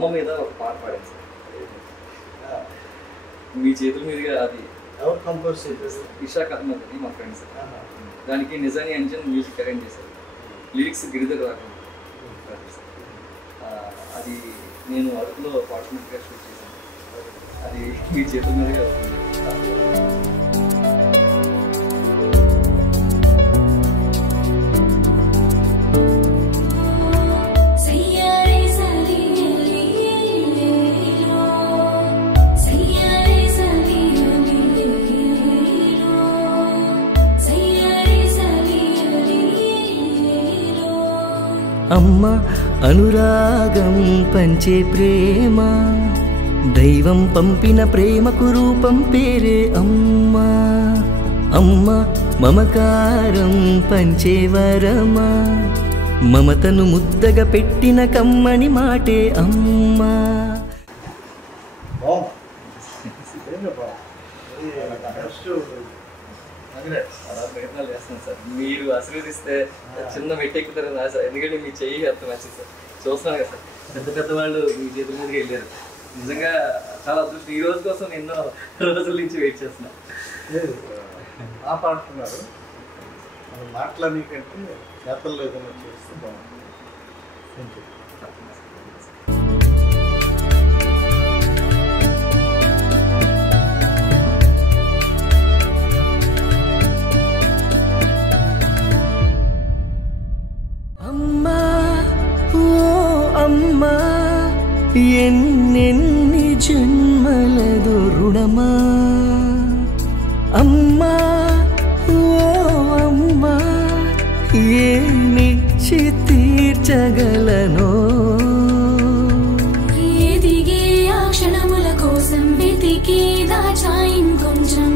అమ్మ మీద ఒక పాట పాడాను సార్, మీ చేతుల మీదుగా. అది ఎవరు కంపోజ్ చేశారు? ఇషాక్ అహ్మద్ అని మా ఫ్రెండ్స్. దానికి నిజాని అంజన్ మ్యూజిక్ అరేంజ్ చేశారు, లిరిక్స్ గిరిధర్ రాఘవన్. అది నేను అరకులో ఫార్చునేట్గా షూట్ చేశాను. అది మీ చేతుల మీదుగా అవుతుంది. అమ్మ అనురాగం పంచే ప్రేమ, దైవం పంపిన ప్రేమకు రూపం పేరే అమ్మ. అమ్మ మమకారం పంచే వరమా, మమతను ముద్దగా పెట్టిన కమ్మని మాటే అమ్మ. అలా ప్రయత్నాలు చేస్తున్నాను సార్, మీరు ఆశీర్వదిస్తే చిన్న మెట్టెక్కుతారని ఆశ. ఎందుకంటే మీ చెయ్యి అంత మంచిది సార్, చూస్తున్నాను కదా సార్, పెద్ద పెద్ద వాళ్ళు మీ చేతుల మీదకి వెళ్ళారు. నిజంగా చాలా అదృష్టం. ఈ రోజు కోసం ఎన్నో రోజుల నుంచి వెయిట్ చేస్తున్నాను. మాట్లాడుతున్నారు, మనం మాట్లాడనీకంటే చేతల్లో ఏదైనా చేస్తే బాగుంటుంది. అమ్మా ఎన్నెన్ని జన్మలదు రుణమా, అమ్మా ఓ అమ్మా ఏమిచ్చి తీర్చగలనో. ఎదిగే ఆ క్షణముల కోసం వెతికి దాచా ఇంకొంచెం